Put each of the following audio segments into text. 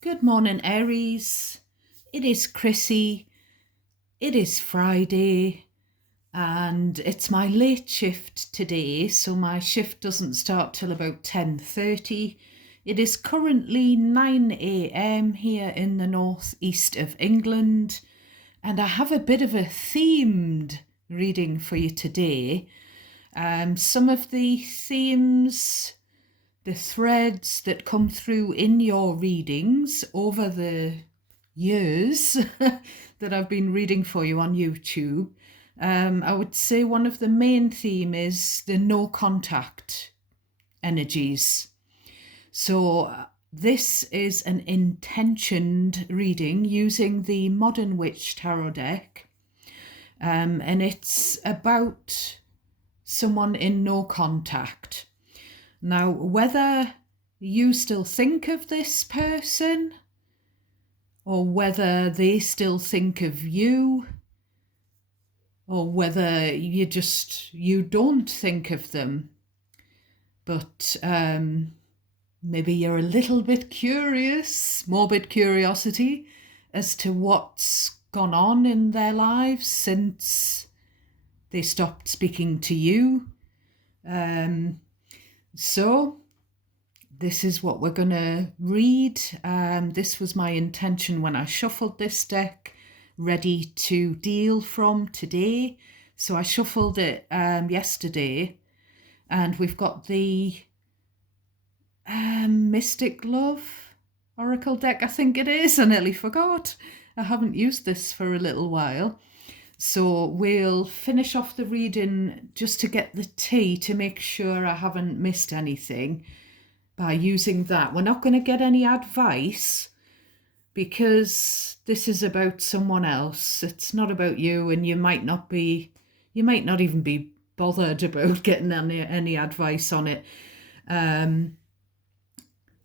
Good morning, Aries. It is Chrissy. It is Friday, and it's my late shift today, so my shift doesn't start till about 10:30. It is currently 9 a.m. here in the northeast of England, and I have a bit of a themed reading for you today. Some of the themes, the threads that come through in your readings over the years that I've been reading for you on YouTube. I would say one of the main theme is the no contact energies. So this is an intentioned reading using the Modern Witch Tarot deck, and it's about someone in no contact. Now, whether you still think of this person or whether they still think of you, or whether you don't think of them, but maybe you're a little bit curious, morbid curiosity, as to what's gone on in their lives since they stopped speaking to you. So this is what we're going to read. This was my intention when I shuffled this deck, ready to deal from today. So I shuffled it yesterday, and we've got the Mystic Love Oracle deck, I think it is. I nearly forgot. I haven't used this for a little while. So we'll finish off the reading just to get the tea to make sure I haven't missed anything by using that. We're not going to get any advice because this is about someone else. It's not about you, and you might not even be bothered about getting any advice on it.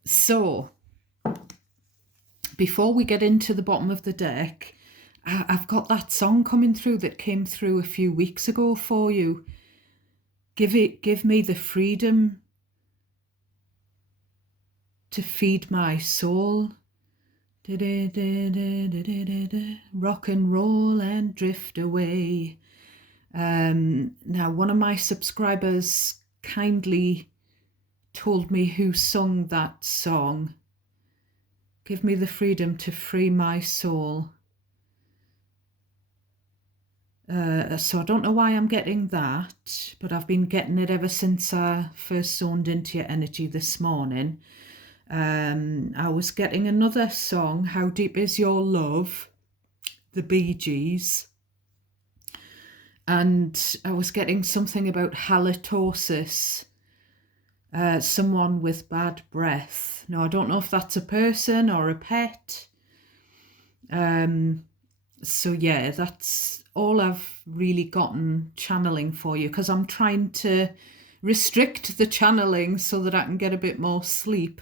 So before we get into the bottom of the deck, I've got that song coming through that came through a few weeks ago for you. Give me the freedom to feed my soul. Rock and roll and drift away. Now, one of my subscribers kindly told me who sung that song. Give me the freedom to free my soul. So I don't know why I'm getting that, but I've been getting it ever since I first zoned into your energy this morning. I was getting another song, How Deep Is Your Love, the Bee Gees. And I was getting something about halitosis, someone with bad breath. Now, I don't know if that's a person or a pet. So yeah, that's all I've really gotten channeling for you, because I'm trying to restrict the channeling so that I can get a bit more sleep.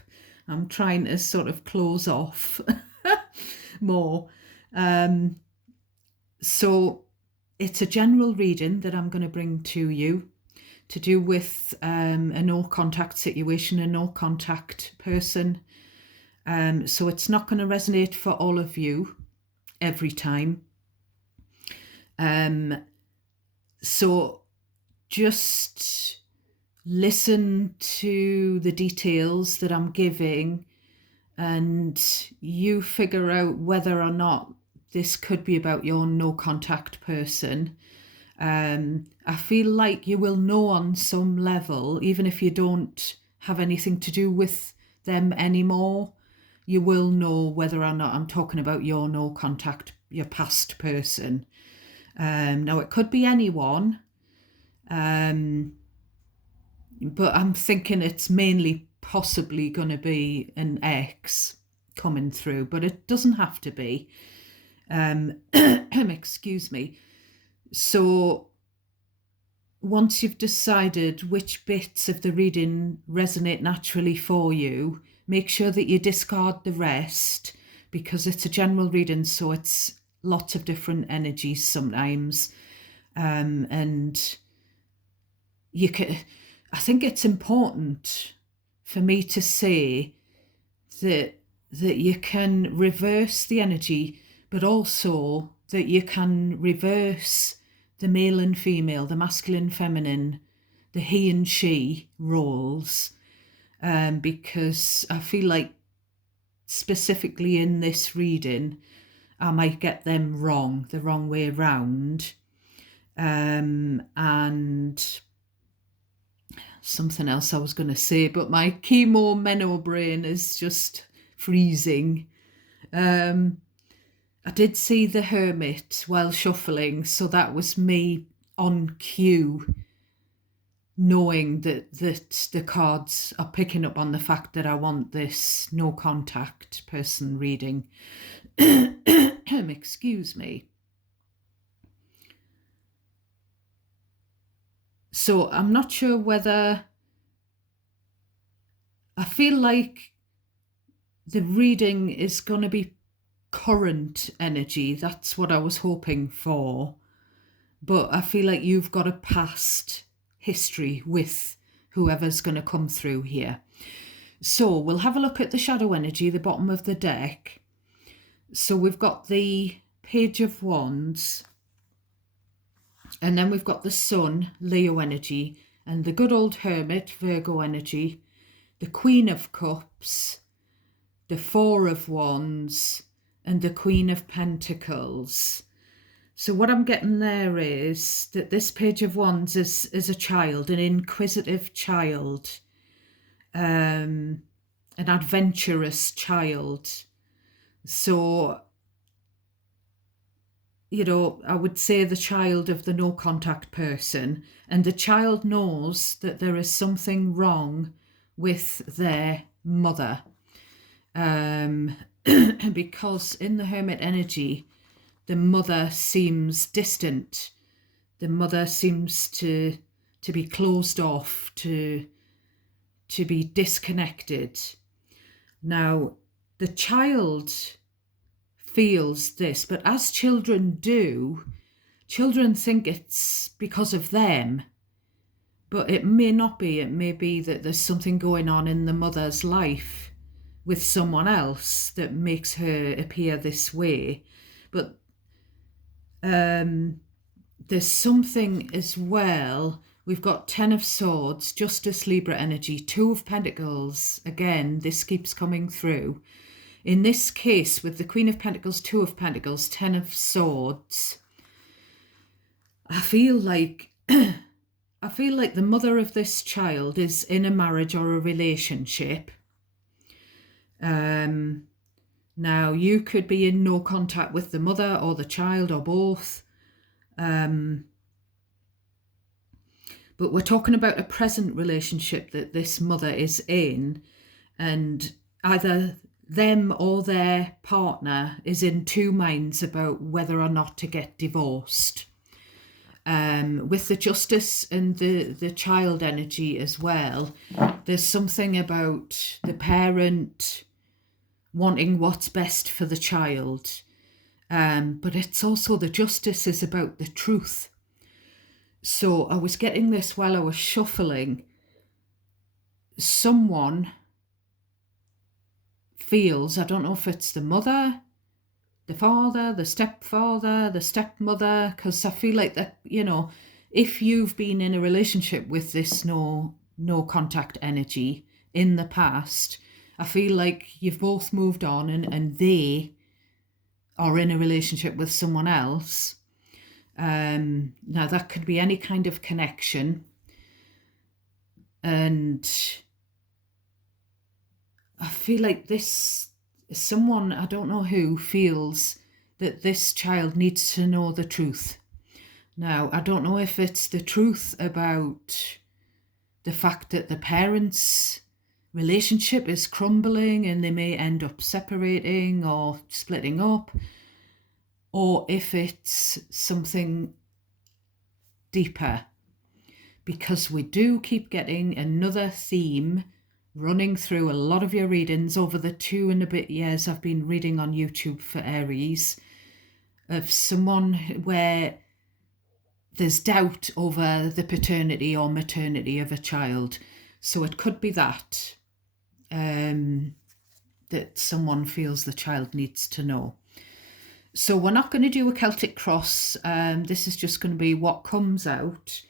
I'm trying to sort of close off more. So it's a general reading that I'm going to bring to you to do with a no contact situation, a no contact person. So it's not going to resonate for all of you every time. So just listen to the details that I'm giving, and you figure out whether or not this could be about your no contact person. I feel like you will know on some level, even if you don't have anything to do with them anymore, you will know whether or not I'm talking about your no contact, your past person. Now, it could be anyone, but I'm thinking it's mainly possibly going to be an ex coming through, but it doesn't have to be. Excuse me. So once you've decided which bits of the reading resonate naturally for you, make sure that you discard the rest, because it's a general reading, so it's lots of different energies sometimes. And I think it's important for me to say that that you can reverse the energy, but also that you can reverse the male and female, the masculine, feminine, the he and she roles, because I feel like specifically in this reading, I might get them wrong, the wrong way around. And something else I was going to say, but my chemo meno brain is just freezing. I did see the Hermit while shuffling, so that was me on cue, knowing that the cards are picking up on the fact that I want this no contact person reading. Excuse me. So I'm not sure whether I feel like the reading is going to be current energy. That's what I was hoping for. But I feel like you've got a past history with whoever's going to come through here. So we'll have a look at the shadow energy, the bottom of the deck. So we've got the Page of Wands, and then we've got the Sun, Leo energy, and the good old Hermit, Virgo energy, the Queen of Cups, the Four of Wands, and the Queen of Pentacles. So what I'm getting there is that this Page of Wands is a child, an inquisitive child, an adventurous child. So, you know, I would say the child of the no contact person, and the child knows that there is something wrong with their mother. Because in the Hermit energy, the mother seems distant. The mother seems to be closed off, to be disconnected. Now, the child feels this, but as children do, children think it's because of them, but it may not be. It may be that there's something going on in the mother's life with someone else that makes her appear this way. But there's something as well. We've got Ten of Swords, Justice, Libra energy, Two of Pentacles. Again, this keeps coming through. In this case, with the Queen of Pentacles, Two of Pentacles, Ten of Swords, I feel like the mother of this child is in a marriage or a relationship. Now, you could be in no contact with the mother or the child or both. But we're talking about a present relationship that this mother is in, and either them or their partner is in two minds about whether or not to get divorced. With the Justice and the child energy as well, there's something about the parent wanting what's best for the child. But it's also, the Justice is about the truth. So I was getting this while I was shuffling. Someone feels, I don't know if it's the mother, the father, the stepfather, the stepmother, because I feel like that, you know, if you've been in a relationship with this no contact energy in the past, I feel like you've both moved on and they are in a relationship with someone else. Now that could be any kind of connection, and I feel like this someone, I don't know who, feels that this child needs to know the truth. Now, I don't know if it's the truth about the fact that the parents' relationship is crumbling and they may end up separating or splitting up, or if it's something deeper, because we do keep getting another theme running through a lot of your readings over the 2 and a bit years I've been reading on YouTube for Aries, of someone where there's doubt over the paternity or maternity of a child. So it could be that. that someone feels the child needs to know. So we're not going to do a Celtic cross. This is just going to be what comes out,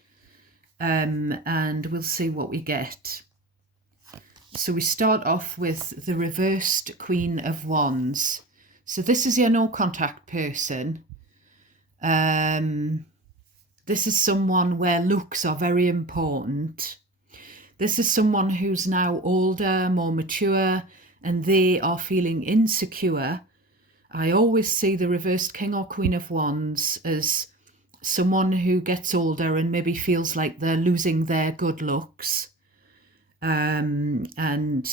and we'll see what we get. So we start off with the reversed Queen of Wands. So this is your no contact person. This is someone where looks are very important. This is someone who's now older, more mature, and they are feeling insecure. I always see the reversed King or Queen of Wands as someone who gets older and maybe feels like they're losing their good looks. And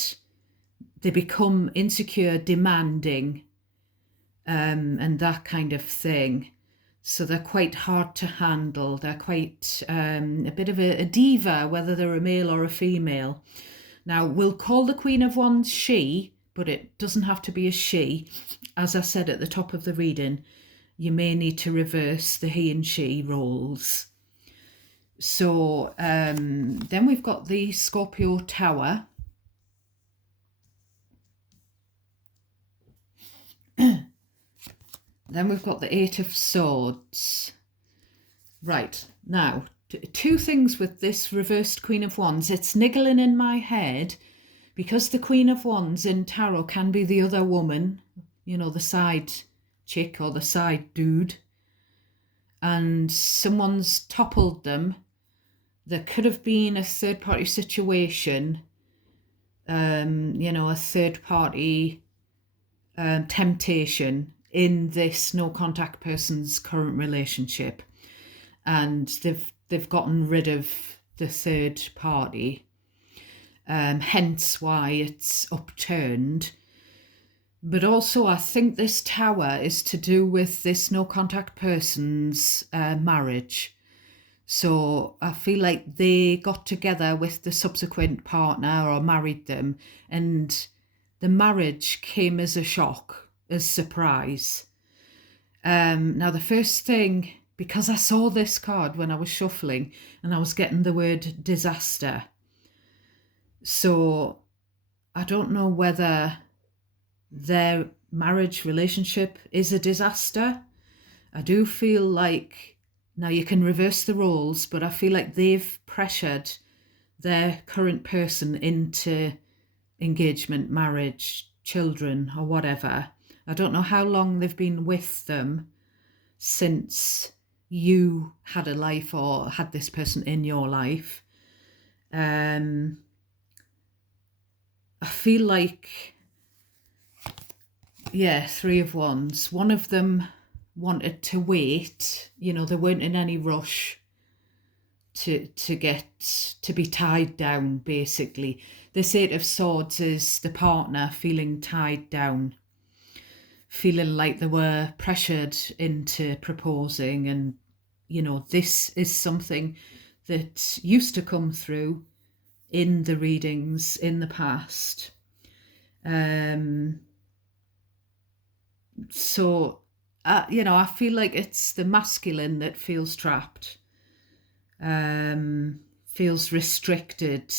they become insecure, demanding, and that kind of thing. So they're quite hard to handle. They're quite a bit of a diva, whether they're a male or a female. Now, we'll call the Queen of Wands she, but it doesn't have to be a she. As I said at the top of the reading, you may need to reverse the he and she roles. So then we've got the Scorpio Tower. Then we've got the Eight of Swords. Right, now, two things with this reversed Queen of Wands. It's niggling in my head because the Queen of Wands in tarot can be the other woman, you know, the side chick or the side dude. And someone's toppled them. There could have been a third-party situation, you know, a third-party temptation in this no-contact person's current relationship. And they've gotten rid of the third party, hence why it's upturned. But also I think this tower is to do with this no-contact person's marriage. So I feel like they got together with the subsequent partner or married them, and the marriage came as a shock, as surprise. Now the first thing, because I saw this card when I was shuffling and I was getting the word disaster. So I don't know whether their marriage relationship is a disaster. I do feel like, now you can reverse the roles, but I feel like they've pressured their current person into engagement, marriage, children, or whatever. I don't know how long they've been with them since you had a life or had this person in your life. I feel like, yeah, Three of Wands. One of them wanted to wait, you know, they weren't in any rush to be tied down, basically. This Eight of Swords is the partner feeling tied down, feeling like they were pressured into proposing. And, you know, this is something that used to come through in the readings in the past. So, you know, I feel like it's the masculine that feels trapped, feels restricted.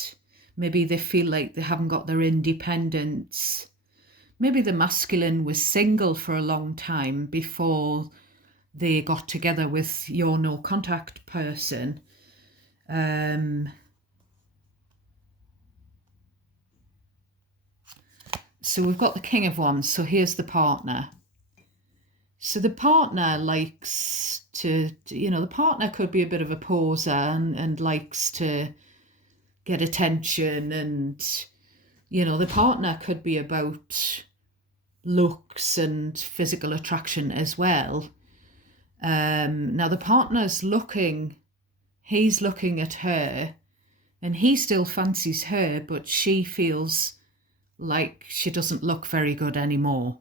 Maybe they feel like they haven't got their independence. Maybe the masculine was single for a long time before they got together with your no contact person. So we've got the King of Wands. So here's the partner. So the partner likes to, you know, the partner could be a bit of a poser and likes to get attention. And, you know, the partner could be about looks and physical attraction as well. Now the partner's he's looking at her and he still fancies her, but she feels like she doesn't look very good anymore.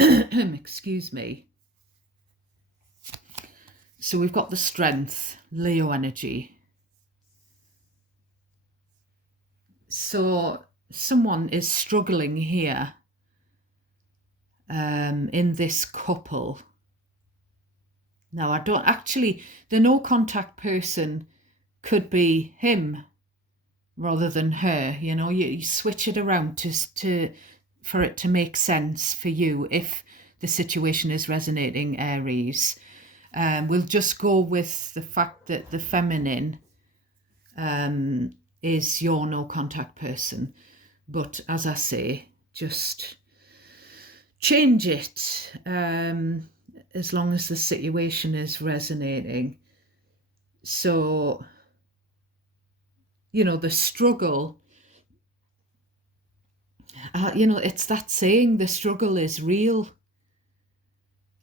Excuse me. So we've got the Strength, Leo energy. So someone is struggling here in this couple. Now, I don't actually, the no contact person could be him rather than her. You switch it around to for it to make sense for you if the situation is resonating, Aries. We'll just go with the fact that the feminine is your no contact person. But as I say, just change it as long as the situation is resonating. So, the struggle, it's that saying, the struggle is real.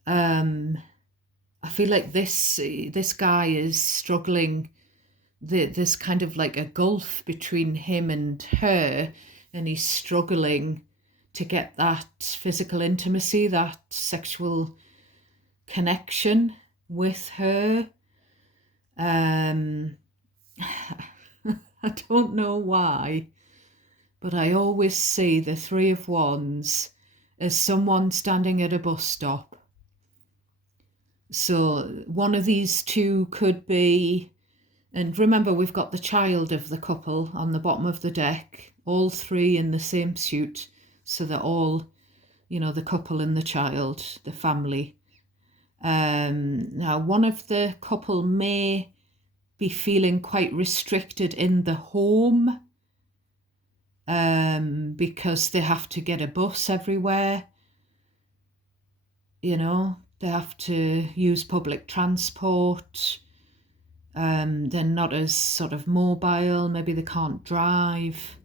I feel like this guy is struggling. There's kind of like a gulf between him and her, and he's struggling to get that physical intimacy, that sexual connection with her. I don't know why, but I always see the Three of Wands as someone standing at a bus stop. So one of these two could be, and remember, we've got the child of the couple on the bottom of the deck, all three in the same suit. So they're all, the couple and the child, the family. Now, one of the couple may be feeling quite restricted in the home because they have to get a bus everywhere. They have to use public transport. They're not as sort of mobile. Maybe they can't drive.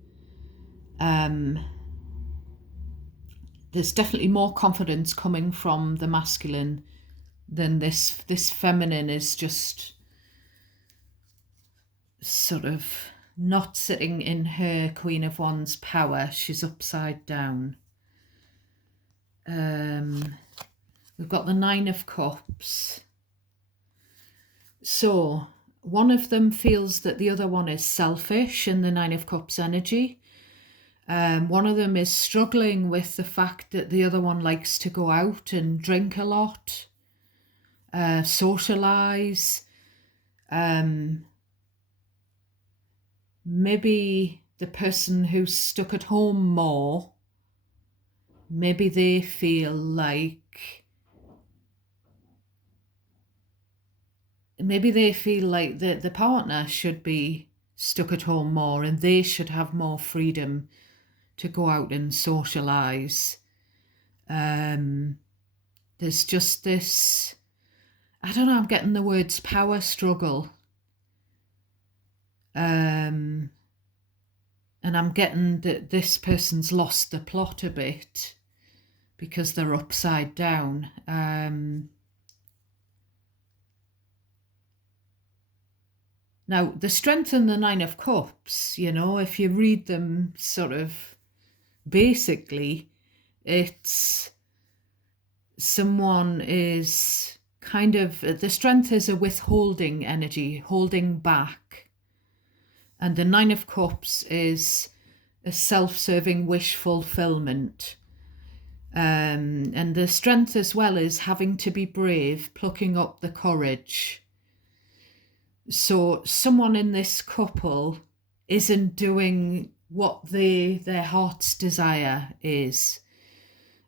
There's definitely more confidence coming from the masculine than this feminine is just sort of not sitting in her Queen of Wands power. She's upside down. We've got the Nine of Cups. So one of them feels that the other one is selfish in the Nine of Cups energy. One of them is struggling with the fact that the other one likes to go out and drink a lot, socialise. Maybe the person who's stuck at home more, maybe they feel like the partner should be stuck at home more and they should have more freedom to go out and socialise. There's just this, I don't know, I'm getting the words power struggle. And I'm getting that this person's lost the plot a bit because they're upside down. Now, the Strength and the Nine of Cups, if you read them sort of basically, it's someone is kind of, the Strength is a withholding energy, holding back. And the Nine of Cups is a self-serving wish fulfillment. And the Strength as well is having to be brave, plucking up the courage. So someone in this couple isn't doing what their heart's desire is.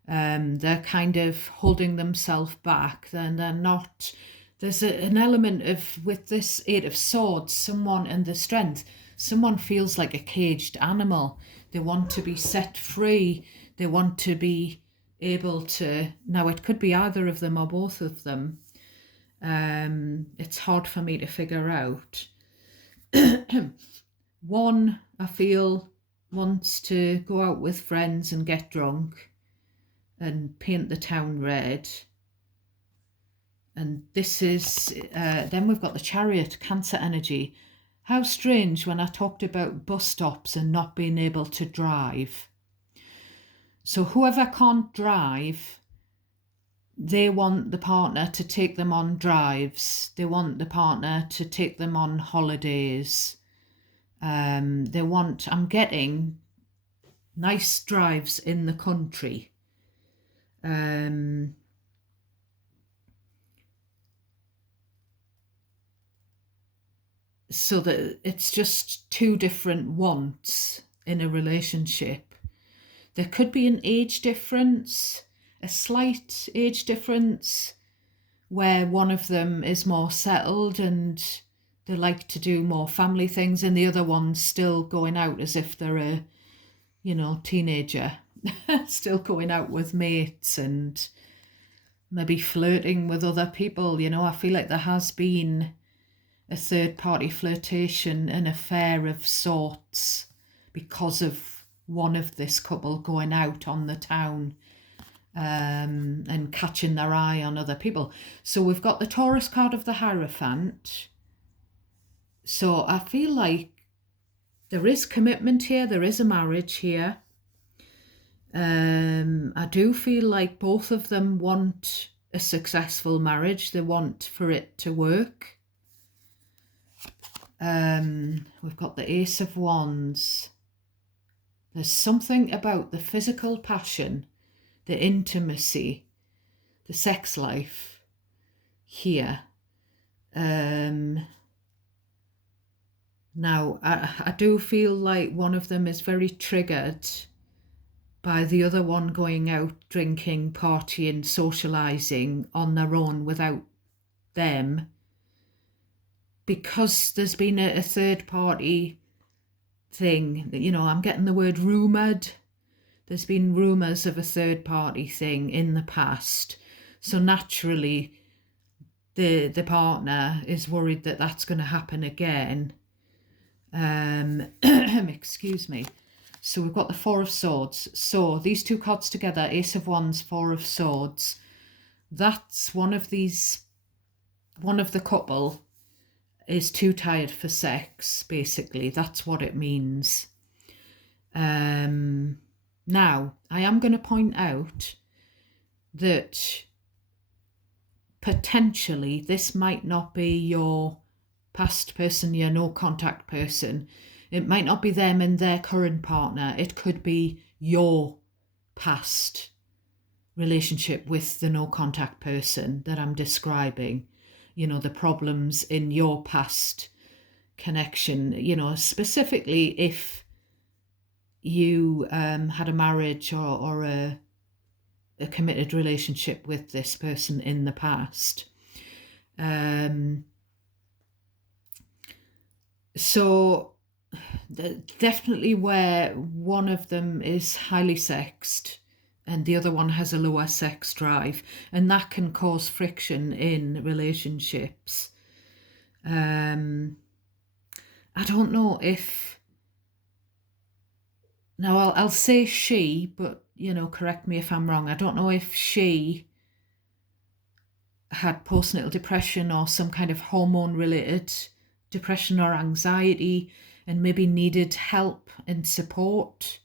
They're kind of holding themselves back. Then they're not. There's an element of, with this Eight of Swords, someone and the Strength, someone feels like a caged animal. They want to be set free. They want to be able to. Now, it could be either of them or both of them. It's hard for me to figure out. One, I feel, wants to go out with friends and get drunk and paint the town red. And this is, then we've got the Chariot, Cancer energy. How strange when I talked about bus stops and not being able to drive. So whoever can't drive, they want the partner to take them on drives. They want the partner to take them on holidays. I'm getting nice drives in the country. so that it's just two different wants in a relationship. There could be an age difference, a slight age difference, where one of them is more settled and they like to do more family things, and the other one's still going out as if they're a, teenager, still going out with mates and maybe flirting with other people. I feel like there has been a third party flirtation, an affair of sorts, because of one of this couple going out on the town and catching their eye on other people. So we've got the Taurus card of the Hierophant. So I feel like there is commitment here, there is a marriage here. I do feel like both of them want a successful marriage. They want for it to work. We've got the Ace of Wands. There's something about the physical passion, the intimacy, the sex life here. Now, I do feel like one of them is very triggered by the other one going out, drinking, partying, socialising on their own without them, because there's been a third party thing. I'm getting the word rumoured. There's been rumours of a third party thing in the past. So naturally, the partner is worried that that's going to happen again. Excuse me. So we've got the Four of Swords. So these two cards together, Ace of Wands, Four of Swords. That's one of the couple is too tired for sex, basically. That's what it means. Now, I am going to point out that potentially this might not be your past person, your no contact person. It might not be them and their current partner. It could be your past relationship with the no contact person that I'm describing. The problems in your past connection, specifically if you had a marriage or a committed relationship with this person in the past. So definitely where one of them is highly sexed and the other one has a lower sex drive, and that can cause friction in relationships. I don't know if... Now, I'll say she, but, correct me if I'm wrong. I don't know if she had postnatal depression or some kind of hormone-related depression or anxiety and maybe needed help and support.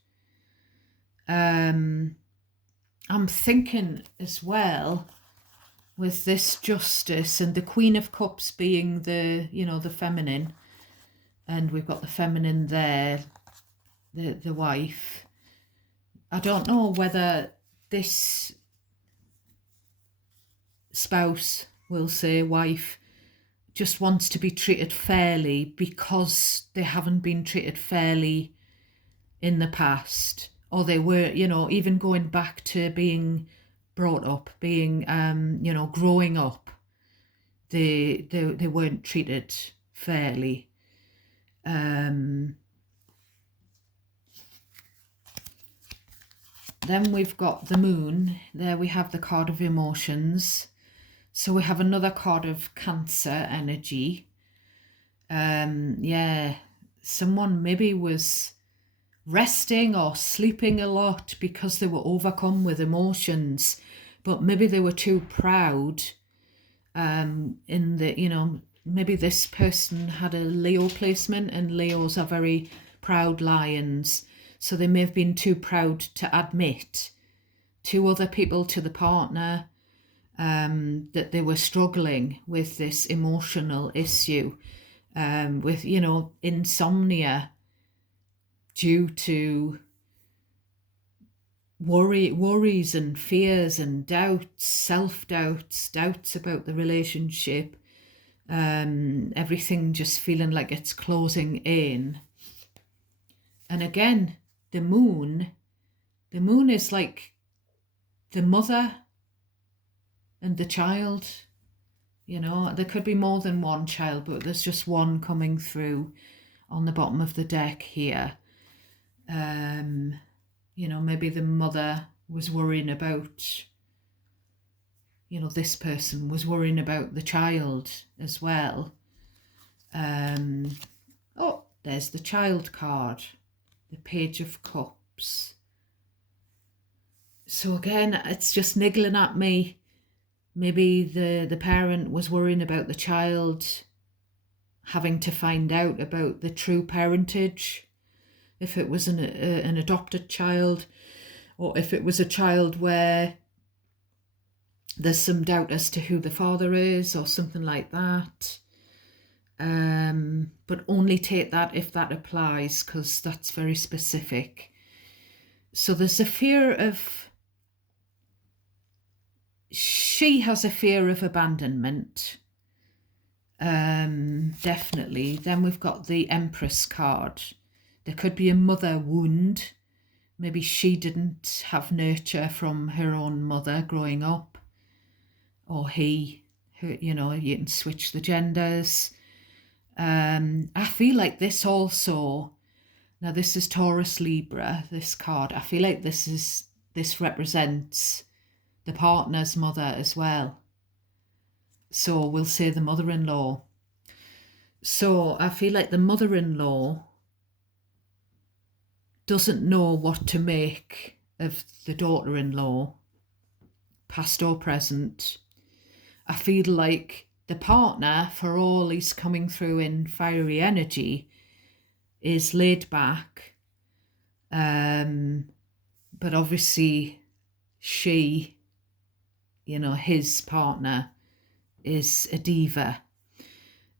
I'm thinking as well, with this Justice and the Queen of Cups being the feminine, and we've got the feminine there, the wife. I don't know whether this spouse, we'll say wife, just wants to be treated fairly because they haven't been treated fairly in the past, or they were, even going back to being brought up, being, growing up, they weren't treated fairly. Then we've got the Moon. There we have the card of emotions. So we have another card of Cancer energy. Someone maybe was resting or sleeping a lot because they were overcome with emotions, but maybe they were too proud. Maybe this person had a Leo placement, and Leos are very proud lions. So they may have been too proud to admit to other people, to the partner, that they were struggling with this emotional issue, with, insomnia due to worries and fears and doubts, self-doubts, doubts about the relationship. Everything just feeling like it's closing in. And again, the moon is like the mother and the child. You know, there could be more than one child, but there's just one coming through on the bottom of the deck here. You know, maybe the mother was worrying about, you know, this person was worrying about the child as well. Oh, there's the child card, the Page of Cups. So again, it's just niggling at me. Maybe the parent was worrying about the child having to find out about the true parentage, if it was an adopted child, or if it was a child where there's some doubt as to who the father is or something like that. But only take that if that applies, because that's very specific. So there's a fear of, she has a fear of abandonment. Definitely. Then we've got the Empress card. There could be a mother wound. Maybe she didn't have nurture from her own mother growing up, or he, her, you know, you can switch the genders. I feel like this also, now this is Taurus Libra, this card. I feel like this represents the partner's mother as well. So we'll say the mother-in-law. So I feel like the mother-in-law doesn't know what to make of the daughter-in-law, past or present. I feel like the partner, for all he's coming through in fiery energy, is laid back. But obviously she, you know, his partner is a diva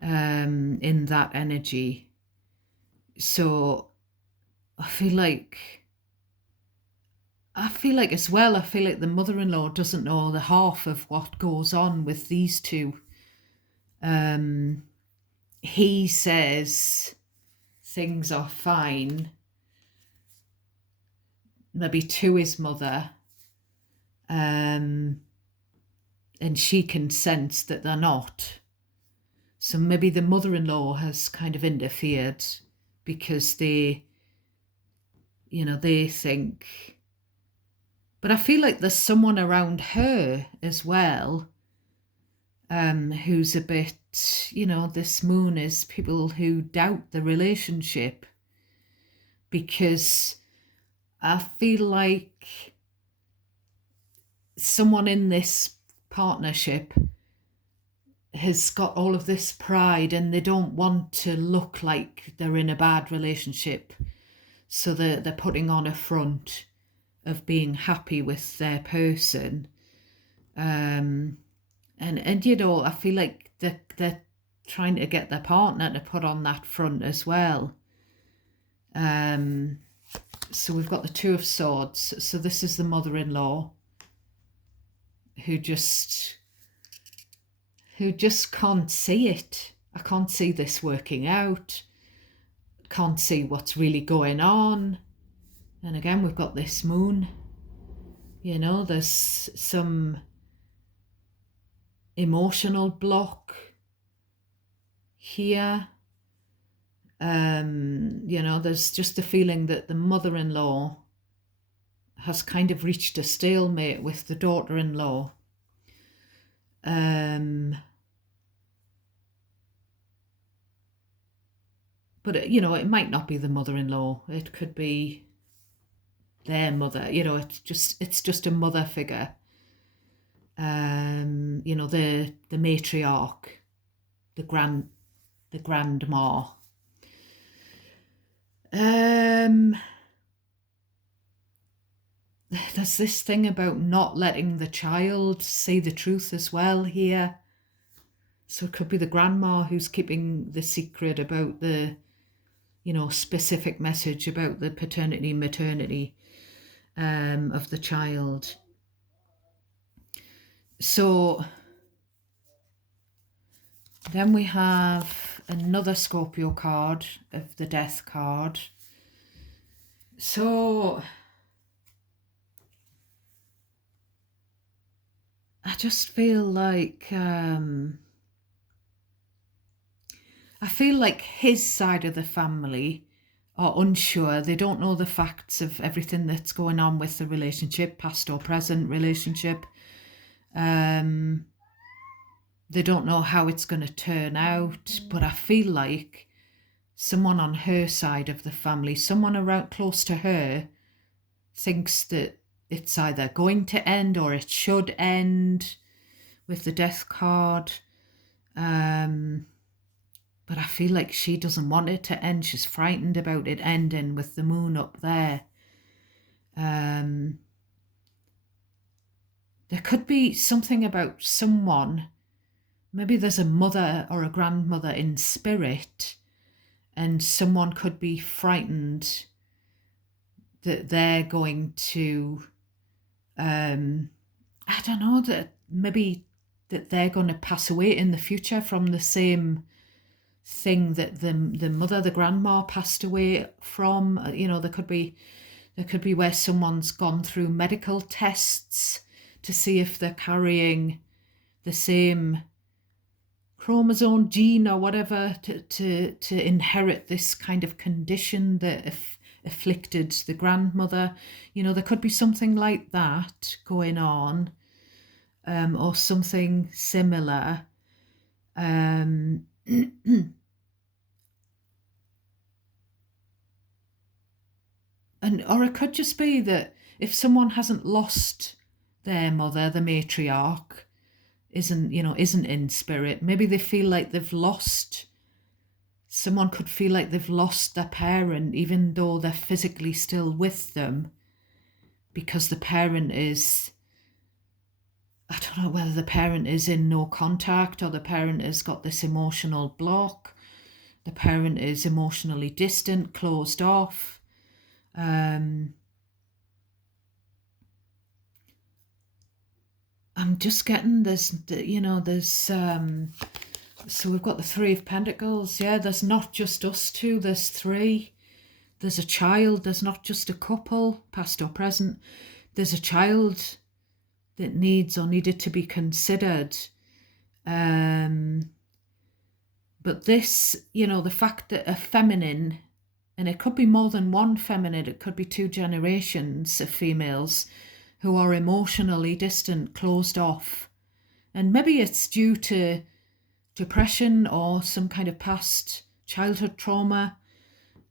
in that energy. So I feel like as well, I feel like the mother-in-law doesn't know the half of what goes on with these two. He says things are fine, maybe to his mother, and she can sense that they're not. So maybe the mother-in-law has kind of interfered because they, you know, they think. But I feel like there's someone around her as well, who's a bit, you know, this moon is people who doubt the relationship, because I feel like someone in this partnership has got all of this pride and they don't want to look like they're in a bad relationship. So they're putting on a front of being happy with their person. And you know, I feel like they're trying to get their partner to put on that front as well. So we've got the Two of Swords. So this is the mother-in-law who just can't see it. I can't see this working out. Can't see what's really going on. And again, we've got this moon. You know, there's some emotional block here. You know, there's just a feeling that the mother-in-law has kind of reached a stalemate with the daughter-in-law. But, you know, it might not be the mother-in-law. It could be their mother. You know, it's just a mother figure. You know, the matriarch, the grandma. There's this thing about not letting the child say the truth as well here. So it could be the grandma who's keeping the secret about the, you know, specific message about the paternity, maternity of the child. So Then we have another Scorpio card of the Death card. So I just feel like his side of the family are unsure. They don't know the facts of everything that's going on with the relationship, past or present relationship. They don't know how it's going to turn out, but I feel like someone on her side of the family, someone around close to her, thinks that it's either going to end or it should end with the Death card. But I feel like she doesn't want it to end. She's frightened about it ending with the moon up there. There could be something about someone. Maybe there's a mother or a grandmother in spirit, and someone could be frightened that they're going to, I don't know, that maybe that they're going to pass away in the future from the same thing that the mother, the grandma passed away from. There could be where someone's gone through medical tests to see if they're carrying the same chromosome gene or whatever to inherit this kind of condition that afflicted the grandmother. There could be something like that going on, or something similar. Or it could just be that if someone hasn't lost their mother, the matriarch isn't in spirit, maybe they feel like they've lost. Someone could feel like they've lost their parent, even though they're physically still with them, because the parent is, I don't know whether the parent is in no contact or the parent has got this emotional block. The parent is emotionally distant, closed off. I'm just getting this, so we've got the Three of Pentacles. Yeah, there's not just us two, there's three. There's a child, there's not just a couple, past or present. There's a child that needs or needed to be considered. But this, the fact that a feminine, and it could be more than one feminine, it could be two generations of females who are emotionally distant, closed off. And maybe it's due to depression or some kind of past childhood trauma.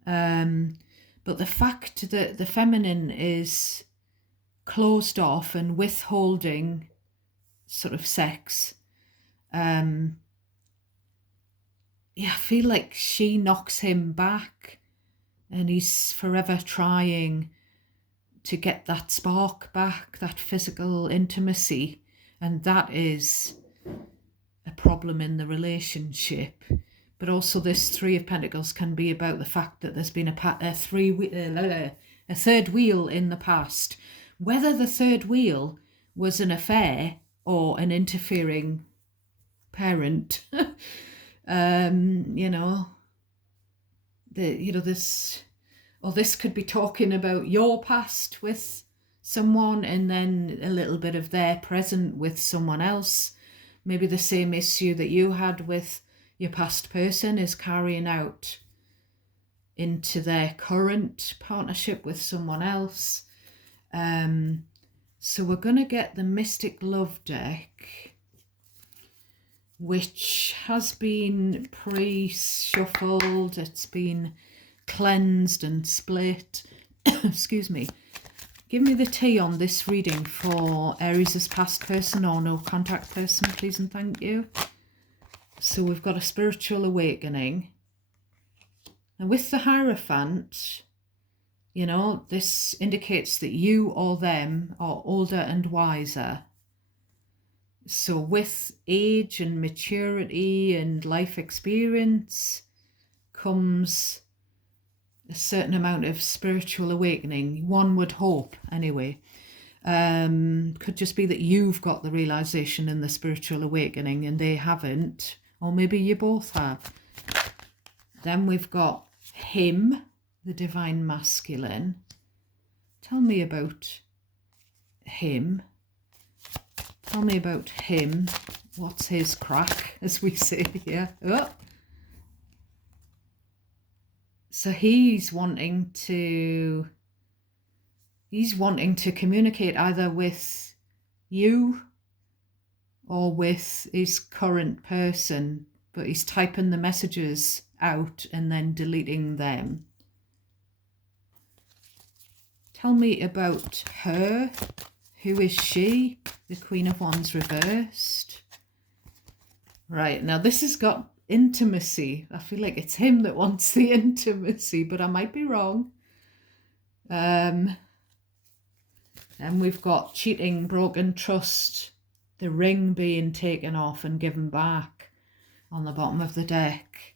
But the fact that the feminine is closed off and withholding sort of sex, I feel like she knocks him back and he's forever trying to get that spark back, that physical intimacy, and that is a problem in the relationship. But also this Three of Pentacles can be about the fact that there's been a third wheel in the past. Whether the third wheel was an affair or an interfering parent, this could be talking about your past with someone and then a little bit of their present with someone else. Maybe the same issue that you had with your past person is carrying out into their current partnership with someone else. So we're going to get the Mystic Love deck, which has been pre-shuffled. It's been cleansed and split. Excuse me. Give me the tea on this reading for Aries' past person or no contact person, please and thank you. So we've got a spiritual awakening. And with the Hierophant, this indicates that you or them are older and wiser. So with age and maturity and life experience comes a certain amount of spiritual awakening. One would hope, anyway. Could just be that you've got the realization and the spiritual awakening and they haven't, or maybe you both have. Then we've got him, the divine masculine. Tell me about him. Tell me about him. What's his crack, as we say here? Oh. So he's wanting to communicate either with you or with his current person, but he's typing the messages out and then deleting them. Tell me about her. Who is she? The Queen of Wands reversed. Right, now this has got intimacy. I feel like it's him that wants the intimacy, but I might be wrong. And we've got cheating, broken trust, the ring being taken off and given back on the bottom of the deck.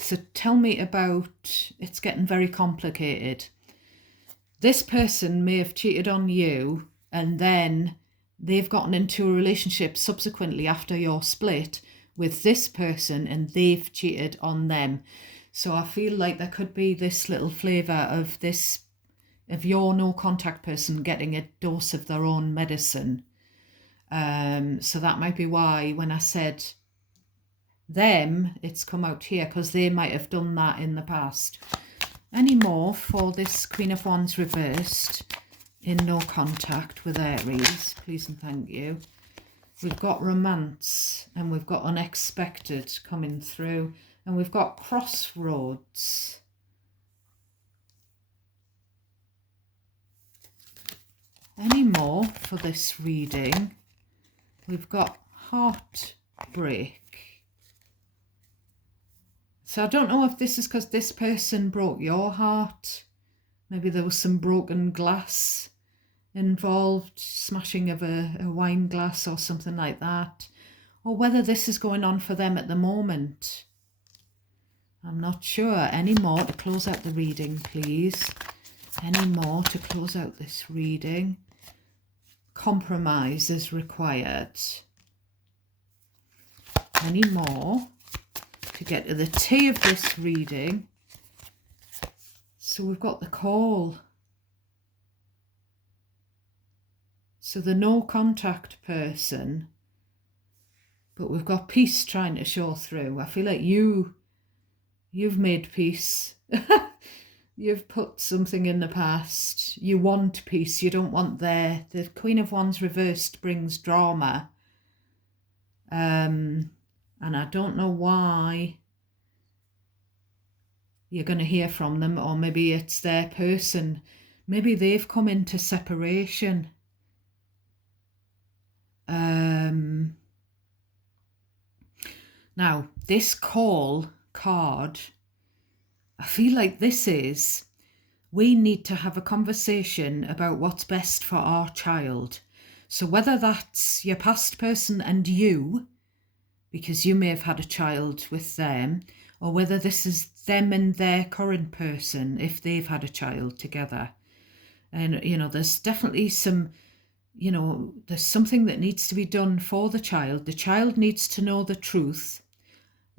So tell me about, it's getting very complicated. This person may have cheated on you and then they've gotten into a relationship subsequently after your split with this person and they've cheated on them. So I feel like there could be this little flavour of this, of your no contact person getting a dose of their own medicine. So that might be why when I said them, it's come out here, because they might have done that in the past. Any more for this Queen of Wands reversed in no contact with Aries, please and thank you. We've got romance and we've got unexpected coming through, and we've got crossroads. Any more for this reading? We've got heartbreak. So I don't know if this is because this person broke your heart. Maybe there was some broken glass involved, smashing of a wine glass or something like that. Or whether this is going on for them at the moment. I'm not sure. Any more to close out the reading, please? Any more to close out this reading? Compromise is required. Any more to get to the T of this reading? So we've got the call. So the no contact person, but we've got peace trying to show through. I feel like you've made peace. You've put something in the past. You want peace. You don't want there. The Queen of Wands reversed brings drama. And I don't know why you're going to hear from them, or maybe it's their person. Maybe they've come into separation. Now, this call card, I feel like this is, we need to have a conversation about what's best for our child. So whether that's your past person and you, because you may have had a child with them, or whether this is them and their current person, if they've had a child together. And, you know, there's definitely some, you know, there's something that needs to be done for the child. The child needs to know the truth.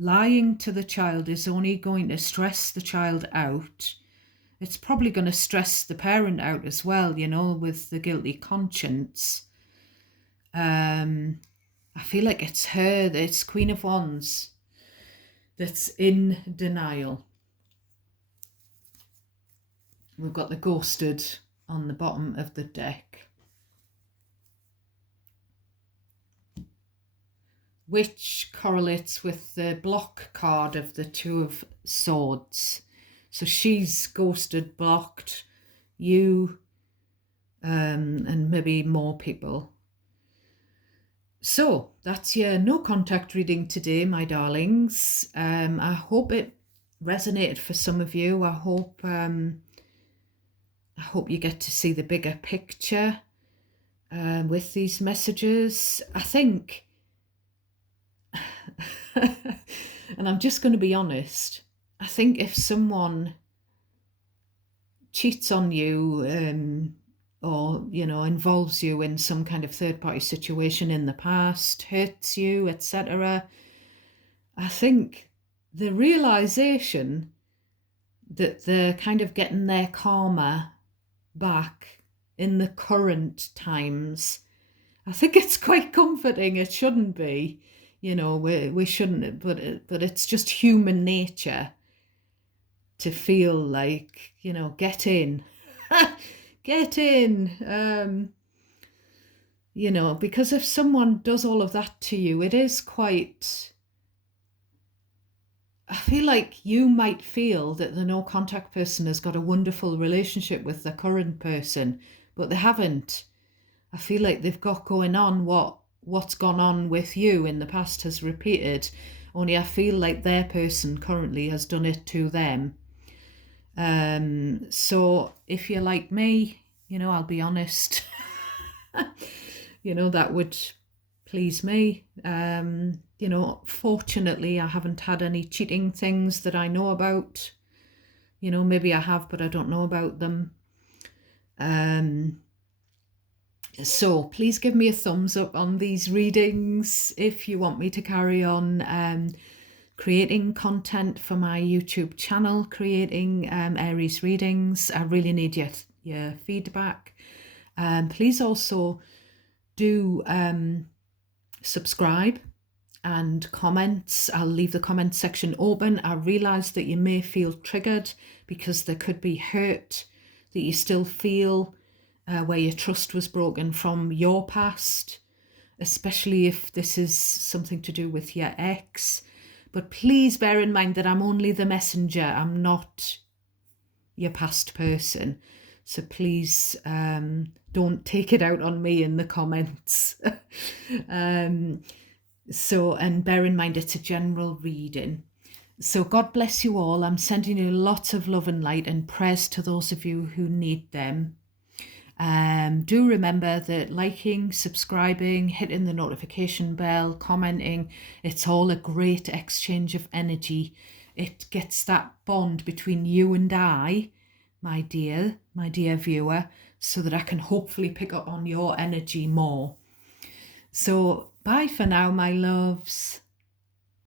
Lying to the child is only going to stress the child out. It's probably going to stress the parent out as well, you know, with the guilty conscience. I feel like it's her, it's Queen of Wands, that's in denial. We've got the ghosted on the bottom of the deck, which correlates with the block card of the Two of Swords. So she's ghosted, blocked you, and maybe more people. So that's your no contact reading today, my darlings. I hope it resonated for some of you. I hope you get to see the bigger picture with these messages. I think, and I'm just going to be honest, I think if someone cheats on you, or, involves you in some kind of third party situation in the past, hurts you, etc. I think the realization that they're kind of getting their karma back in the current times, I think it's quite comforting. It shouldn't be, we shouldn't, but it's just human nature to feel like, get in, get in. Because if someone does all of that to you, it is quite. I feel like you might feel that the no contact person has got a wonderful relationship with the current person, but they haven't. I feel like they've got going on what's gone on with you in the past has repeated, only I feel like their person currently has done it to them. So if you're like me, I'll be honest, that would please me. Fortunately, I haven't had any cheating things that I know about. Maybe I have, but I don't know about them. So please give me a thumbs up on these readings if you want me to carry on creating content for my YouTube channel, creating Aries readings. I really need your feedback. Please also do subscribe and comments. I'll leave the comment section open. I realise that you may feel triggered because there could be hurt that you still feel where your trust was broken from your past, especially if this is something to do with your ex. But please bear in mind that I'm only the messenger. I'm not your past person. So please don't take it out on me in the comments. And bear in mind it's a general reading. So God bless you all. I'm sending you lots of love and light and prayers to those of you who need them. Do remember that liking, subscribing, hitting the notification bell, commenting, it's all a great exchange of energy. It gets that bond between you and I, my dear viewer, so that I can hopefully pick up on your energy more. So bye for now, my loves.